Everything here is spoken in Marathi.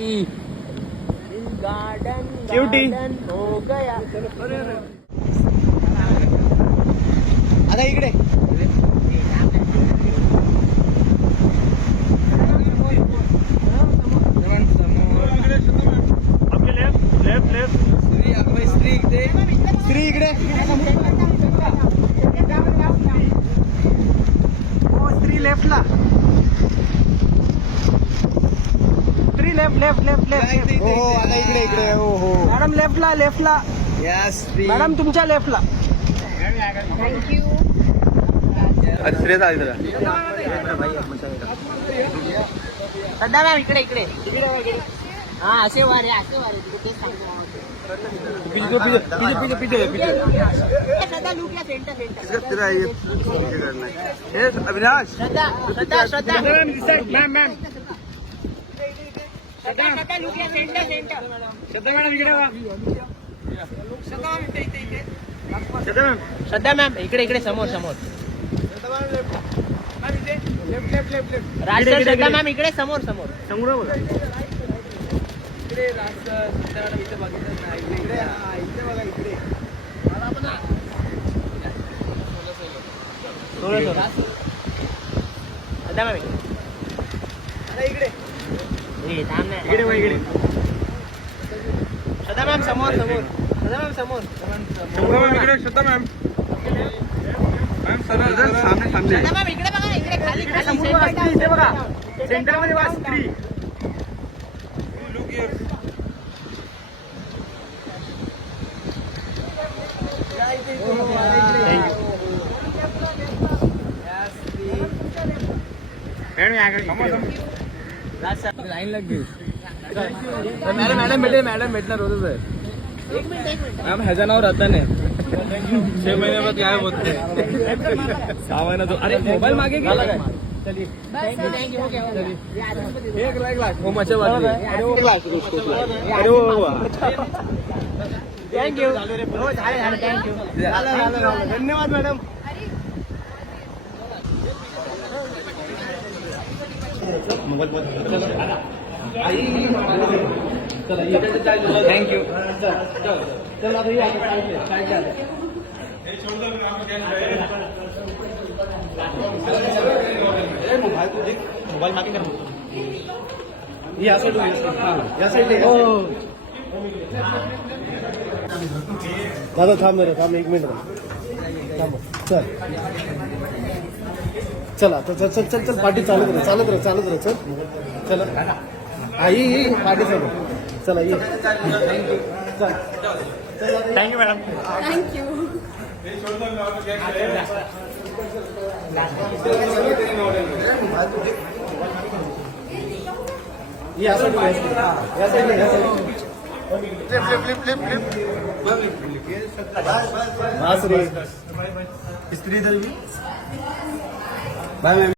Shri garden cutie. गार्डन हो गया. आता इकडे श्री इकडे स्त्री लेफ्टला स्त्री लेफ्ट लेफ्ट लेफ्ट लेफ्ट हो आता इकडे इकडे हो हो मॅडम लेफ्टला लेफ्टला यस मॅडम तुमच्या लेफ्टला थँक्यू. श्री झालं सध्या मॅम इकडे इकडे हा असे वारे तिथे सध्या लुक या सेंटर अविनाश श्रद्धा श्रद्धा श्रद्धा मॅम मॅम श्रद्धा लुक या सेंटर श्रद्धा मॅडम इकडे श्रद्धा मॅम इकडे इकडे समोर समोर राज सर श्रद्धा मॅम इकडे समोर समोर श्रद्धा मॅम इकडे थांब ना श्रद्धा मॅम समोर समोर श्रद्धा मॅम समोर श्रद्धा मॅम सामने सामने श्रद्धा मॅम इकडे बघा इकडे खाली खाली इथे बघा सेंटर मध्ये वास स्त्री लाईन लग गई मॅडम भेटणार होतं सर एक मिनिट मॅम ह्याचं नाव रतन आहे 6 महिने बाद गायब होते 6 महिना तो अरे मोबाईल मागे गेला काय चलिए थँक्यू एक लाख हो मचा बात अरे हो थँक्यू हो झालं थँक्यू धन्यवाद मॅडम थँक्यू चल आता मोबाईल मागे कर या साईड दादा थांब थांब 1 मिनिट थांब चल चला चल चल चल चल पार्टी चालत रहा चल चला आई पार्टी चालू चला ये थँक्यू मॅडम थँक्यू या साईड फ्लिप स्त्री बाय